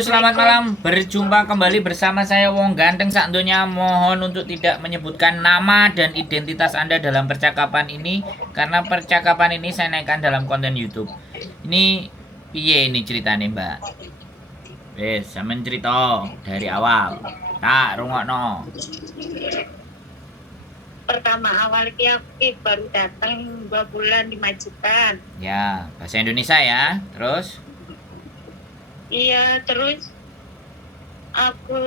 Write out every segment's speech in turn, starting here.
Selamat malam, berjumpa kembali bersama saya Wong Ganteng Sakdonya. Mohon untuk tidak menyebutkan nama dan identitas Anda dalam percakapan ini, karena percakapan ini saya naikkan dalam konten YouTube. Ini piye ini ceritanya, Mbak? Wes, sampean cerita dari awal. Tak rungokno. Pertama awal aku baru datang 2 bulan di Majikan. Ya, bahasa Indonesia ya. Terus Iya, terus aku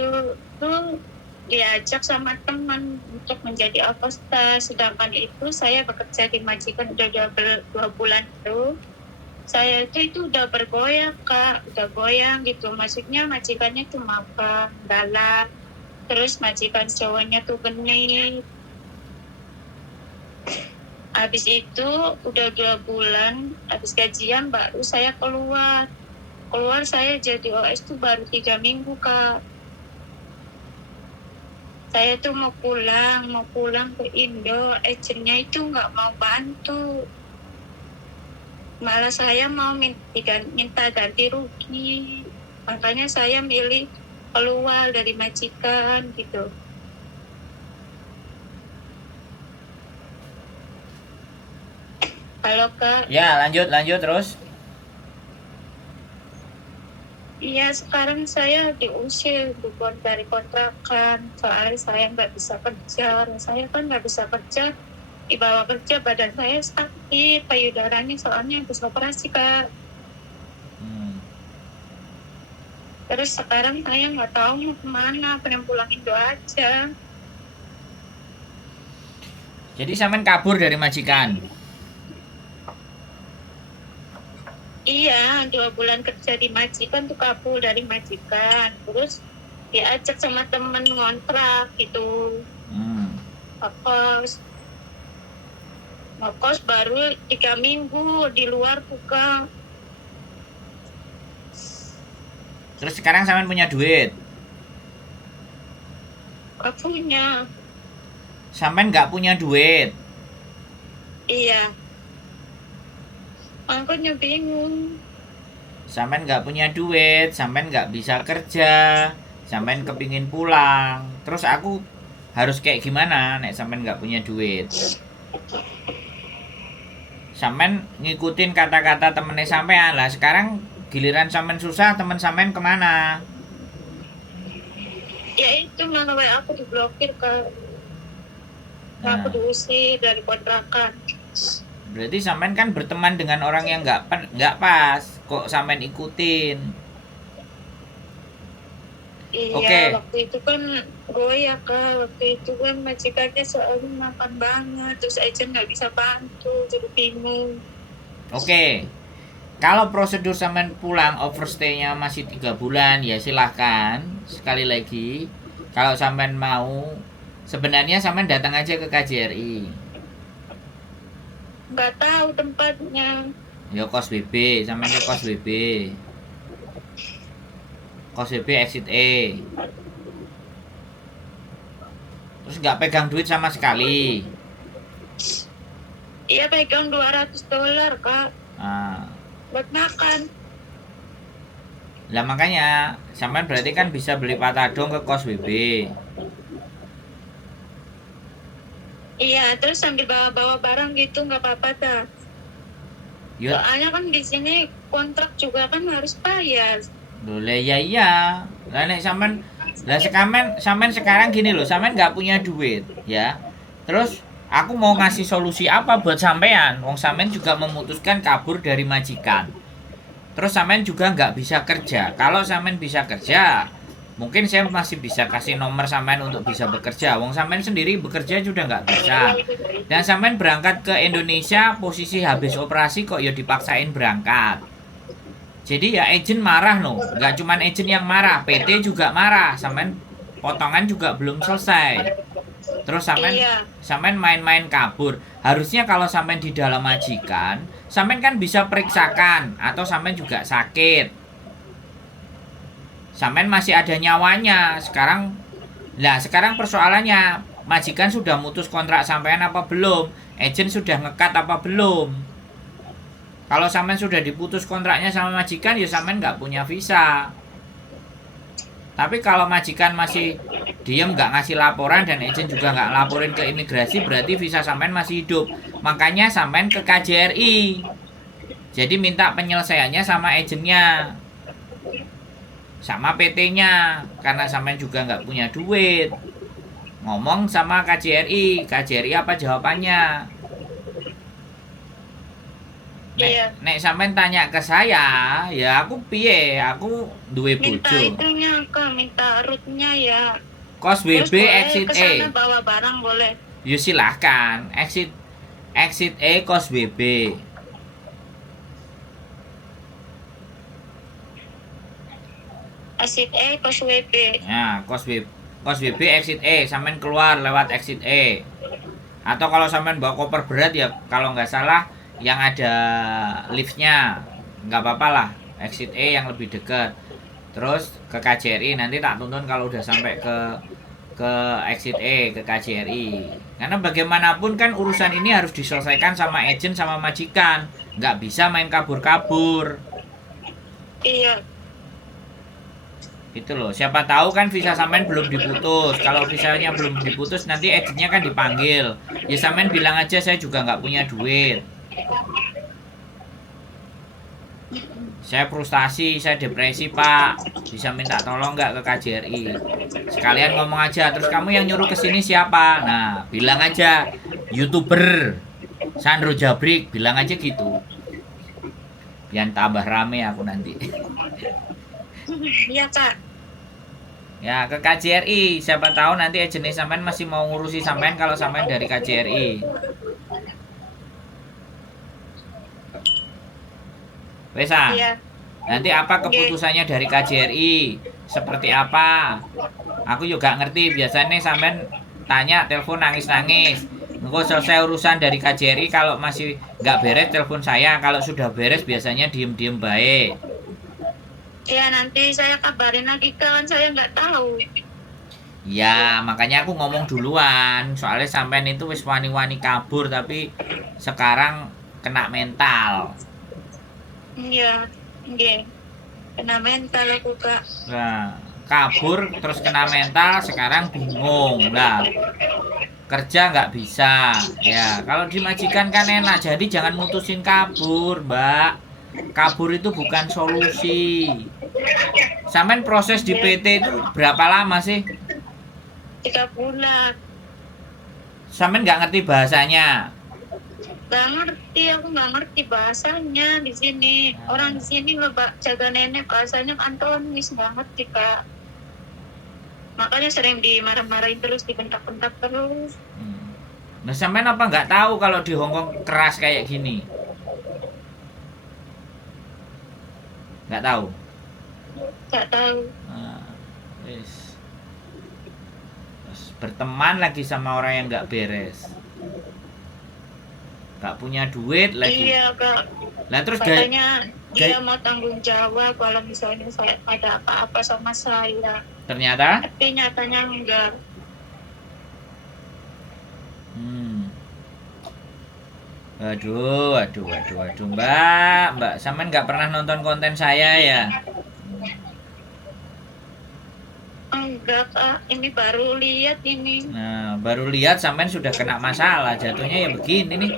tuh diajak sama teman untuk menjadi alkosta. Sedangkan itu saya bekerja di Majikan udah 2 bulan itu. Saya itu udah bergoyang, Kak. Udah goyang gitu. Maksudnya majikannya tuh makan, galak. Terus majikan cowoknya tuh genit. Habis itu udah 2 bulan, habis gajian baru saya keluar. Saya jadi OS tuh baru 3 minggu, Kak. Saya tuh mau pulang ke Indo, agentnya itu nggak mau bantu. Malah saya mau minta ganti rugi. Makanya saya milih keluar dari majikan gitu. Halo, Kak. ya lanjut terus. Iya, sekarang saya diusir bukan dari kontrakan. Soalnya saya nggak bisa kerja. Saya kan nggak bisa kerja. Dibawa kerja badan saya sakit, payudaranya soalnya habis operasi, Kak. Terus sekarang saya nggak tahu mau kemana, pengen pulang Indo aja. Jadi sampean kabur dari majikan. Iya, 2 bulan kerja di majikan tuh kabur dari majikan. Terus diajak sama temen ngontrak gitu. Ngekos baru 3 minggu di luar buka. Terus sekarang sampean punya duit. Gak punya. Sampean nggak punya duit. Iya. Makanya bingung. Sampean nggak punya duit, sampean nggak bisa kerja, sampean kepingin pulang. Terus aku harus kayak gimana nek sampean nggak punya duit? Sampean ngikutin kata-kata temennya sampean lah. Sekarang giliran sampean susah, temen sampean kemana? Ya itu mana WA aku diblokir, Kak. Aku diusir dari kontrakan. Berarti sampean kan berteman dengan orang yang nggak pas. Kok sampean ikutin? Iya, Oke. waktu itu kan goyah, Kak. Waktu itu kan majikannya soalnya makan banget. Terus agent nggak bisa bantu, jadi bingung. Oke. Kalau prosedur sampean pulang overstay-nya masih 3 bulan, ya silahkan. Sekali lagi, kalau sampean mau, sebenarnya sampean datang aja ke KJRI. Nggak tahu tempatnya. Ya kos BB, sampean ke kos BB. Kos BB exit E. Terus nggak pegang duit sama sekali. Iya, pegang $200, Kak. Buat makan. Lah makanya, sampean berarti kan bisa beli patadong ke kos BB. Iya, terus sambil bawa-bawa barang gitu nggak apa-apa dah. Soalnya kan di sini kontrak juga kan harus bayar. Boleh ya iya. Lah nek sampean sampean sekarang gini loh, sampean nggak punya duit, ya. Terus aku mau ngasih solusi apa buat sampean? Wong sampean juga memutuskan kabur dari majikan. Terus sampean juga nggak bisa kerja. Kalau sampean bisa kerja, mungkin saya masih bisa kasih nomor sampean untuk bisa bekerja. Wong sampean sendiri bekerja sudah nggak bisa. Dan sampean berangkat ke Indonesia posisi habis operasi kok ya dipaksain berangkat. Jadi ya agent marah no. Nggak cuman agent yang marah, PT juga marah. Sampean potongan juga belum selesai. Terus sampean main-main kabur. Harusnya kalau sampean di dalam majikan, sampean kan bisa periksakan atau sampean juga sakit. Sampean masih ada nyawanya. Sekarang persoalannya majikan sudah mutus kontrak sampean apa belum? Agent sudah ngekat apa belum? Kalau sampean sudah diputus kontraknya sama majikan, ya sampean nggak punya visa. Tapi kalau majikan masih diem nggak ngasih laporan dan agent juga nggak laporin ke imigrasi, berarti visa sampean masih hidup. Makanya sampean ke KJRI. Jadi minta penyelesaiannya sama agentnya, sama PT-nya. Karena sampean juga nggak punya duit. Ngomong sama KJRI. KJRI apa jawabannya? Iya. Nek sampean tanya ke saya, ya aku piye? Aku duwe Minta bojo. itunya ke, minta route-nya ya. Kos Terus BB boleh exit ke sana E. bawa barang boleh. Ya silahkan. Exit E kos BB. Exit E, kos WP. Ya, kos BB exit E, sampean keluar lewat exit E. Atau kalau sampean bawa koper berat ya kalau nggak salah yang ada liftnya, nggak apa-apa lah, exit E yang lebih dekat. Terus ke KJRI, nanti tak tuntun kalau udah sampai ke exit E ke KJRI. Karena bagaimanapun kan urusan ini harus diselesaikan sama agent sama majikan, nggak bisa main kabur-kabur. Iya. Gitu loh, siapa tahu kan visa sampean belum diputus. Kalau visanya belum diputus nanti agentnya kan dipanggil. Ya sampean bilang aja saya juga nggak punya duit, saya frustasi, saya depresi pak, bisa minta tolong nggak ke KJRI. Sekalian ngomong aja, terus kamu yang nyuruh kesini siapa? Nah bilang aja YouTuber Sandro Jabrik, bilang aja gitu. Biar tambah rame aku nanti. Iya kak. Ya ke KJRI, siapa tahu nanti agennya sampean masih mau ngurusi sampean kalau sampean dari KJRI. Wesa, Iya. nanti apa keputusannya dari KJRI? Seperti apa? Aku juga ngerti, biasanya sampean tanya telepon nangis-nangis. Engko selesai urusan dari KJRI, kalau masih nggak beres telepon saya, kalau sudah beres biasanya diem-diem baik. Ya nanti saya kabarin lagi kan, saya nggak tahu. Ya, makanya aku ngomong duluan. Soalnya sampean itu wis wani-wani kabur tapi sekarang kena mental. Iya, oke. Kena mental aku kak. Nah, kabur terus kena mental, sekarang bingung. Lah, kerja nggak bisa. Ya, kalau dimajikan kan enak. Jadi jangan mutusin kabur, Mbak. Kabur itu bukan solusi. Sampean proses di PT itu berapa lama sih? 3 bulan. Sampean nggak ngerti bahasanya. Gak ngerti, aku nggak ngerti bahasanya di sini. Orang di sini jaga nenek bahasanya Antonis, nggak ngerti kak. Makanya sering dimarah-marahin terus, dibentak-bentak terus. Nah, sampean apa nggak tahu kalau di Hongkong keras kayak gini? Nggak tahu. Nggak tahu. Nah, terus berteman lagi sama orang yang nggak beres, nggak punya duit lagi. Iya kak. Lah terus katanya dia mau tanggung jawab kalau misalnya saya ada apa-apa sama saya. ternyata Tapi nyatanya enggak. Aduh, Mbak, sampean nggak pernah nonton konten saya ya? Enggak kak, ini baru lihat ini. Nah, baru lihat sampean sudah kena masalah, jatuhnya ya begini nih.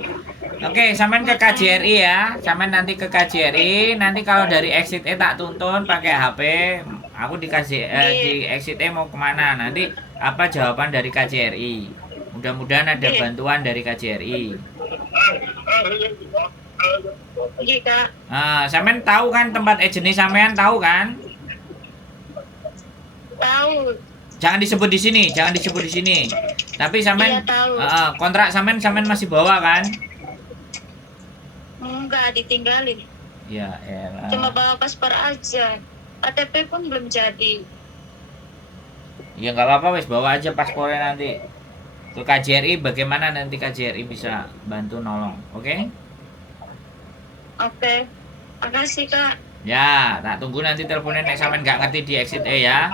Oke, sampean ke KJRI ya. Sampean nanti ke KJRI, nanti kalau dari exit E tak tuntun pakai HP. Aku dikasih di exit E mau kemana? Nanti apa jawaban dari KJRI? Mudah-mudahan ada bantuan dari KJRI. Iya kak. Nah, sampean tahu kan tempat agent sampean tahu kan? Tahu. Jangan disebut di sini, Tapi sampean Iya, tahu. kontrak sampean masih bawa kan? Enggak, ditinggalin. Ya, elah. Cuma bawa paspor aja. KTP pun belum jadi. Ya nggak apa-apa, wes bawa aja paspornya nanti. Ke KJRI, bagaimana nanti KJRI bisa bantu nolong, oke? Oke. Makasih kak. Ya, tak tunggu nanti teleponnya nek sampean nggak ngerti di exit E ya.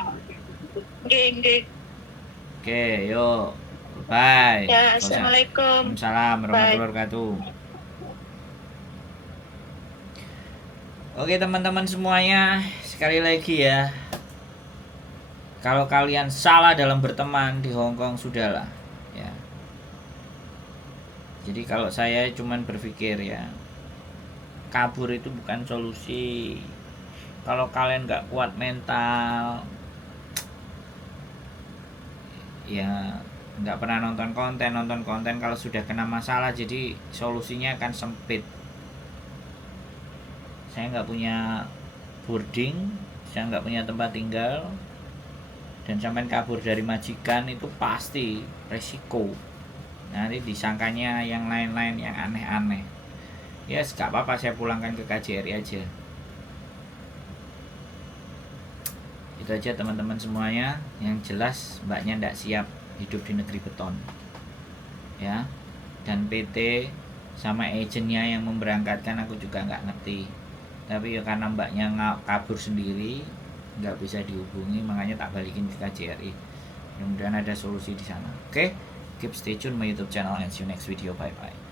Oke. Oke, yuk. Bye. Ya, assalamualaikum. Waalaikumsalam warahmatullahi wabarakatuh. Oke teman-teman semuanya, sekali lagi ya, Kalau kalian salah dalam berteman di Hong Kong, sudahlah ya. Jadi kalau saya cuman berpikir ya, kabur itu bukan solusi. Kalau kalian nggak kuat mental, ya nggak pernah nonton konten kalau sudah kena masalah, jadi solusinya akan sempit. Saya nggak punya boarding, saya nggak punya tempat tinggal, dan sampai kabur dari majikan itu pasti resiko. Nanti disangkanya yang lain-lain yang aneh-aneh. Ya yes, gak apa-apa, saya pulangkan ke KJRI aja. Itu aja teman-teman semuanya. Yang jelas mbaknya ndak siap hidup di negeri beton ya. Dan PT sama agennya yang memberangkatkan aku juga nggak ngerti, tapi ya karena mbaknya kabur sendiri nggak bisa dihubungi, makanya tak balikin ke KJRI. Mudah-mudahan ada solusi di sana. Oke, keep stay tune my YouTube channel and see you next video. Bye bye.